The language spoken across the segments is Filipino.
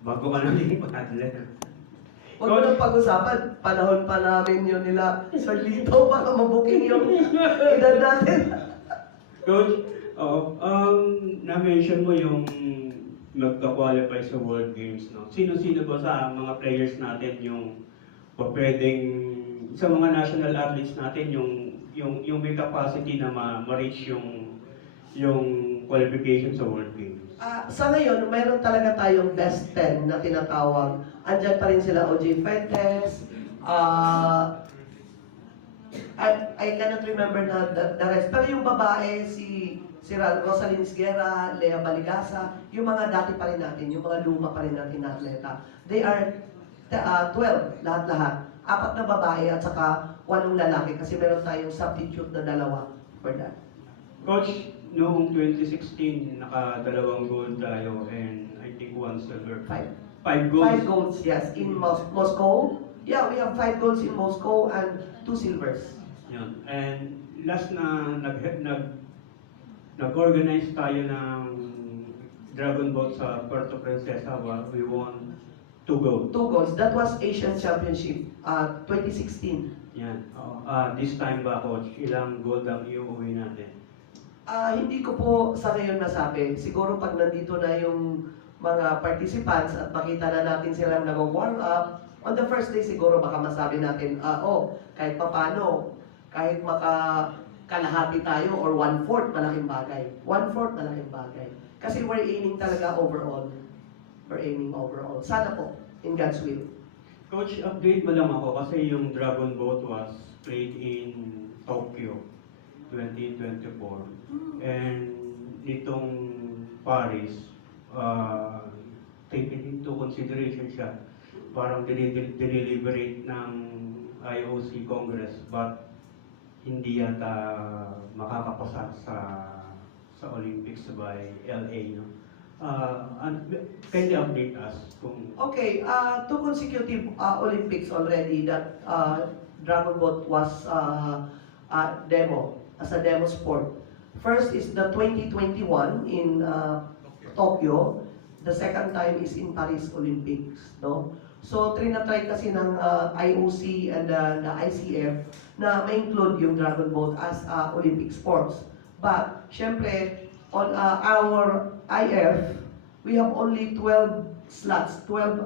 Bago ka naging paddler. Huwag mo nang pag-usapan, panahon pa namin yun nila, Sir Lito, para mabuking yung edad natin. Coach, na-mention mo yung magka-qualify sa World Games, no? Sino-sino ba sa mga players natin yung pwedeng, sa mga national athletes natin, yung may capacity na ma-reach yung qualification sa World Games? Sa ngayon, mayroon talaga tayong best 10 na tinatawag. Andyan pa rin sila O.J. Fuentes, I cannot remember the rest. Pero yung babae, si Rosalind Esguerra, Lea Baligasa, yung mga dati pa rin natin, yung mga luma pa rin natin na atleta. They are 12, lahat-lahat. 4 na babae at saka 8 lalaki kasi meron tayong substitute na 2 for that. Coach, noong 2016, naka-2 gold tayo and I think 1 silver. 5 goals? 5 golds, yes. In Moscow. Yeah, we have 5 golds in Moscow and 2 silvers. Yun. And last na nag-organize tayo ng Dragon Boat sa Puerto Princesa, we won 2 gold. 2 golds. That was Asian Championship, 2016. Yan. This time ba, Coach, ilang gold ang iuwi natin? Hindi ko po sa ngayon masabi. Siguro pag nandito na yung mga participants at makita na natin silang nag-warm up, on the first day siguro baka masabi natin, kahit papano, kahit kalahati tayo or 1/4 malaking bagay. 1/4 malaking bagay. Kasi we're aiming talaga overall. We're aiming overall. Sana po, in God's will. Coach, update mo lang ako kasi yung Dragon Boat was played in Tokyo 2024. And nitong Paris, taken into consideration siya, parang deliberate ng IOC Congress, but hindi yata makakapasa sa Olympics by LA, no? Can you update us kung... Okay, 2 consecutive Olympics already that Dragon Boat was as a demo sport. First is the 2021 in Tokyo. The second time is in Paris Olympics, no? So, trinatry kasi ng IOC and the ICF na ma-include yung Dragon Boat as Olympic sports. But, syempre, on our IF, we have only 12 slots, 12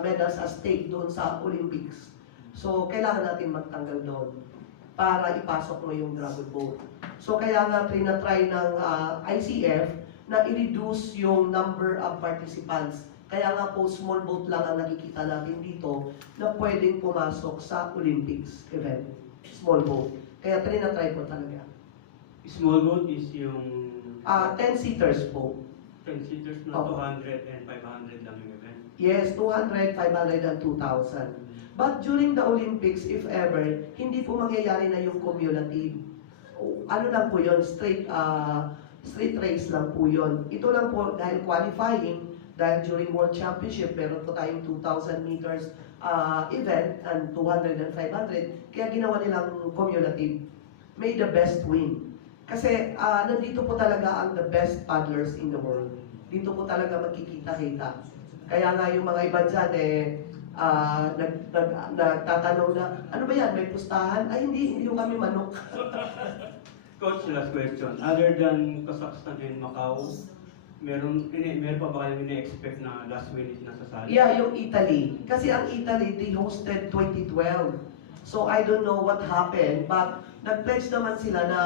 medals at stake doon sa Olympics. So, kailangan natin magtanggal doon para ipasok mo yung Dragon Boat. So, kaya nga trinatry ng ICF na i-reduce yung number of participants. Kaya nga po, small boat lang ang nakikita natin dito na pwedeng pumasok sa Olympics event. Small boat. Kaya trinatry po talaga. Small boat is yung... 10-seaters po. 10 seaters na 200 and 500 lang yung event. Yes, 200, 500, and 2,000. But during the Olympics, if ever, hindi po mangyayari na yung cumulative. Ano lang po yun, straight race lang po yun. Ito lang po dahil qualifying, dahil during World Championship, meron po tayong 2,000 meters event and 200 and 500, kaya ginawa nilang cumulative. May the best win. Kasi nandito po talaga ang the best paddlers in the world. Dito po talaga magkikita-kita. Kaya nga yung mga iba dyan nagtatanong na, ano ba yan, may pustahan? Ay hindi yung kami manok. Coach, last question. Other than Kazakhstan and Macau, meron pa ba kayong ina-expect na last minute na sasali? Yeah, yung Italy. Kasi ang Italy, they hosted 2012. So I don't know what happened, but nag-pledge naman sila na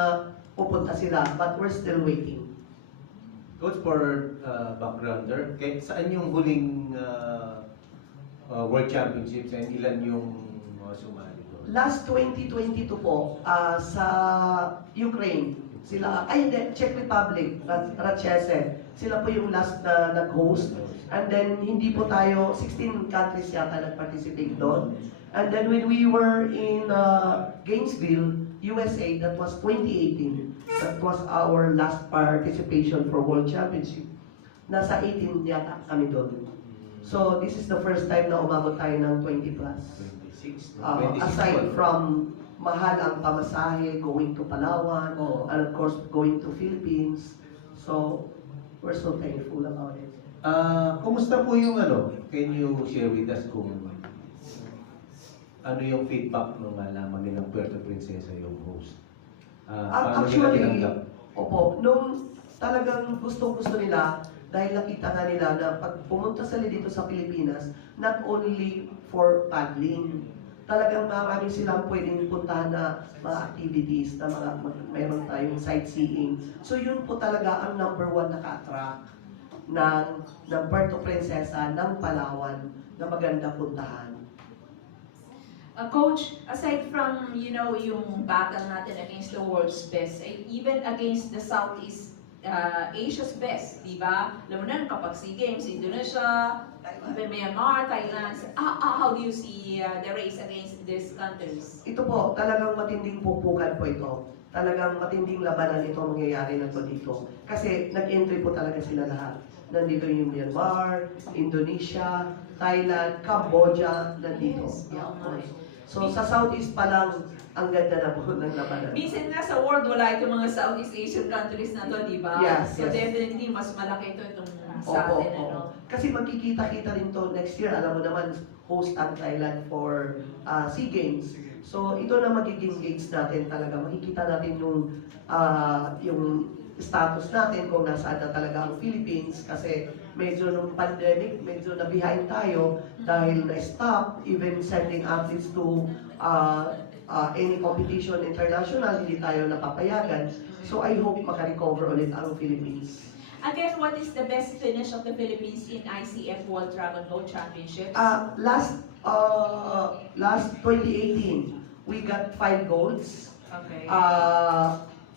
pupunta sila, but we're still waiting. Coach, for backgrounder, saan yung huling World Championships and ilan yung sumali doon? Last 2022 po, sa Ukraine, sila, hindi, Czech Republic, Radcheze, sila po yung last na nag-host. And then, hindi po tayo, 16 countries yata nag-participate doon. And then, when we were in Gainesville, USA, that was 2018. That was our last participation for World Championship. Nasa 18 yata kami doon. So, this is the first time na umabot tayo ng 20 plus. 26. Aside from mahal ang pamasahe, going to Palawan, and of course, going to Philippines. So, we're so thankful about it. Kumusta po yung ano? Can you share with us kung ano yung feedback nung malaman nilang Puerto Princesa yung host? Paano nila Actually, tinanggap? opo, nung talagang gustong-gusto nila, dahil nakita nga nila na pag pumunta sila dito sa Pilipinas, not only for paddling, talagang marami silang pwedeng puntahan na mga activities, na mayroon tayong sightseeing. So yun po talaga ang number one na ka-attract ng Puerto Princesa, ng Palawan, na maganda puntahan. Coach, aside from, yung battle natin against the world's best, even against the Southeast Asia's best, di ba? Alam mo na, kapag SEA Games, Indonesia, even Myanmar, Thailand, how do you see the race against these countries? Ito po, talagang matinding pupukan po ito. Talagang matinding labanan ito mangyayari na to dito. Kasi nag-entry po talaga sila lahat. Nandito yung Myanmar, Indonesia, Thailand, Cambodia, nandito. Yeah, of course. So sa Southeast pa lang, ang ganda na po ng labanan. Minsan nga sa world, wala itong mga Southeast Asian countries na to, di ba? Yes, So yes. definitely, mas malaki ito itong sa Opo, atin, opo. ano? Kasi magkikita-kita rin to next year. Alam mo naman, host ang Thailand for SEA Games. So ito na magiging gates natin talaga. Makikita natin yung status natin kung nasaan na talaga ang Philippines. Kasi medyo nung pandemic, medyo na behind tayo dahil na-stop even sending athletes to any competition international, hindi tayo napapayagan. So I hope makarecover ulit ang Philippines. Again, what is the best finish of the Philippines in ICF World Dragon Boat Championships? Last 2018, we got 5 golds, Okay.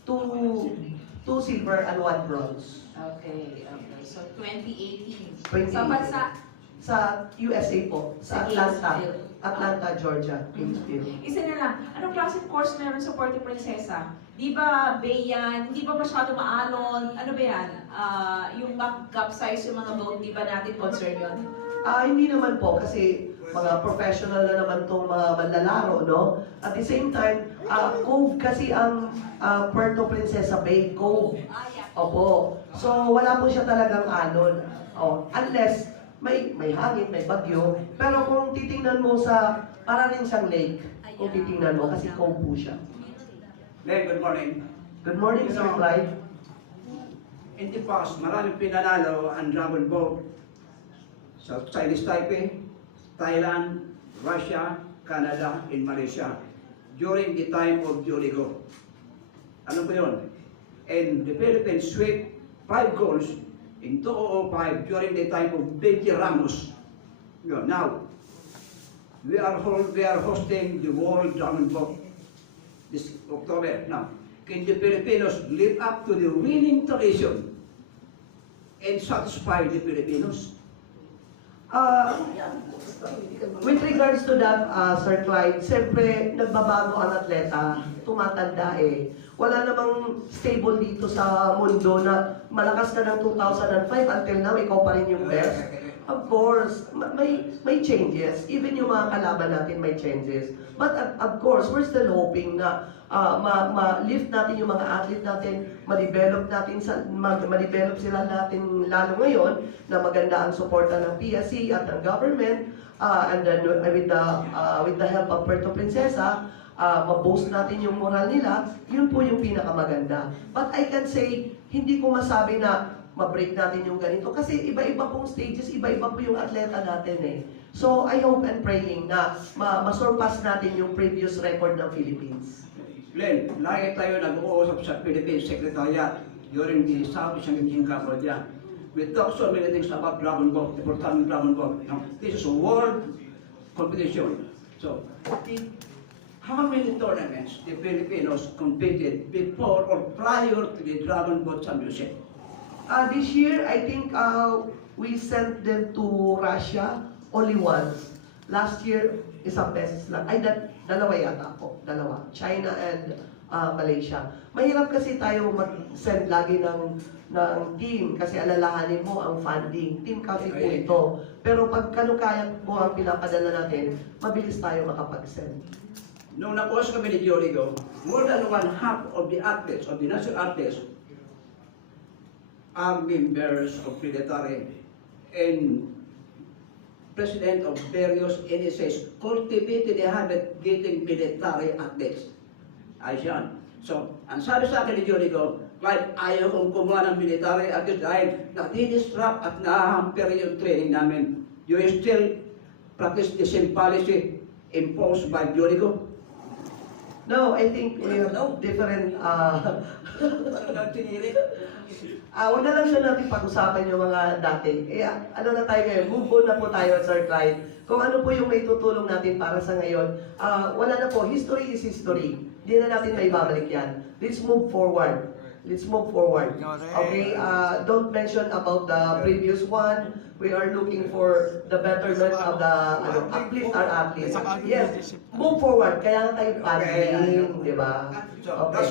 2 silver and 1 bronze. Okay. So 2018. 2018. Sa bansa, Sa USA po, sa Sa Atlanta, Gainesville. Atlanta, Georgia, Gainesville. isa na lang. Anong klaseng course meron sa Puerto Princesa? Di ba bay yan? Hindi ba masyado maalon? Ano ba yan? Yung capsize yung mga boat, di ba natin concern yun? Hindi naman po kasi mga professional na naman itong mga manlalaro, no? At the same time, Cove kasi ang Puerto Princesa Bay, Cove. Opo. So, wala po siya talagang alon. Unless may hangin, may bagyo. Pero kung titingnan mo para rin siyang lake, kung titingnan mo, kasi Cove po siya. Len, good morning. Good morning, Sir Clyde. In the past, maraming pinanalo ang Dragon Boat sa Chinese Taipei, Thailand, Russia, Canada, and Malaysia during the time of Joligo. Ano po yun? And the Philippines swept 5 goals in 2005 during the time of Benji Ramos. Yun. Now, we are hosting the World Dragon Boat this October. Now, can the Filipinos live up to the winning tradition and satisfy the Filipinos? With regards to that, Sir Clyde, siyempre nagbabago ang atleta, tumatanda eh. Wala namang stable dito sa mundo na malakas ka ng 2005 until now, ikaw pa rin yung best. Of course, may changes. Even yung mga kalaban natin may changes. But of course, we're still hoping na ma-lift natin yung mga athlete natin, ma-develop sila natin lalo ngayon na maganda ang suporta ng PSC at ng government, and then with the help of Puerto Princesa, ma-boost natin yung moral nila, yun po yung pinakamaganda. But I can say, hindi ko masabi na ma-break natin yung ganito kasi iba-iba pong stages, iba-iba po yung atleta natin eh. So I hope and praying na ma-surpass natin yung previous record ng Philippines. Glenn, lagi tayo nag-uusap sa Philippine Secretariat during the Southeast Asian Games in Cambodia. We talk so many things about Dragon Boat, the important Dragon Boat. Now, this is a world competition. So, how many tournaments the Filipinos competed before or prior to the Dragon Boat Championship? This year, I think we sent them to Russia only once. Last year, isang beses lang. Ay, dalawa yata po. Dalawa. China and Malaysia. Mahirap kasi tayo mag-send lagi ng team kasi alalahanin mo ang funding. Team kasi po ito. Pero pag kanukaya mo ang pinapadala natin, mabilis tayo makapag-send. Nung nakuha kami ni Joligo, more than 1/2 of the athletes, of the national athletes, are members of military and president of various NSS cultivated a habit getting military athletes. Ayos yan. So, ang sabi sa akin ni Johnny ko, kahit ayaw kong kumuha ng military athletes dahil nadi-disrupt at nahahamper yung training namin. You still practice the same policy imposed by Johnny ko? No, I think we have different, wag na lang siya natin pag-usapan yung mga dati. Ano na tayo ngayon, move on na po tayo, Sir Clyde. Kung ano po yung may tutulong natin para sa ngayon, wala na po, history is history. Hindi na natin may babalik yan. Let's move forward. Let's move forward. Okay, don't mention about the previous one. We are looking for the betterment of the, uplift our athletes. Yes, move forward. Kaya nga tayo planning, di ba? Okay.